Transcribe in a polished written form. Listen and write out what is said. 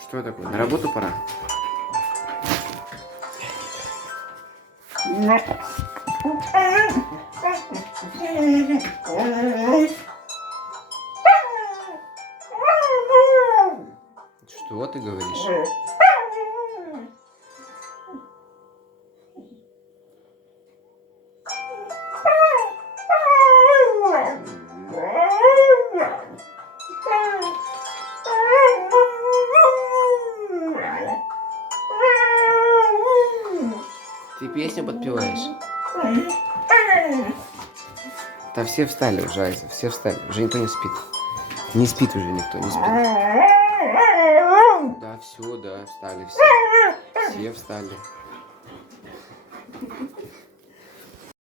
Что такое? На работу пора? Что ты говоришь? Ты песню подпеваешь? Да все встали уже, Айза, все встали. Уже никто не спит. Не спит уже никто, не спит. Да, все, да, встали все. Все встали.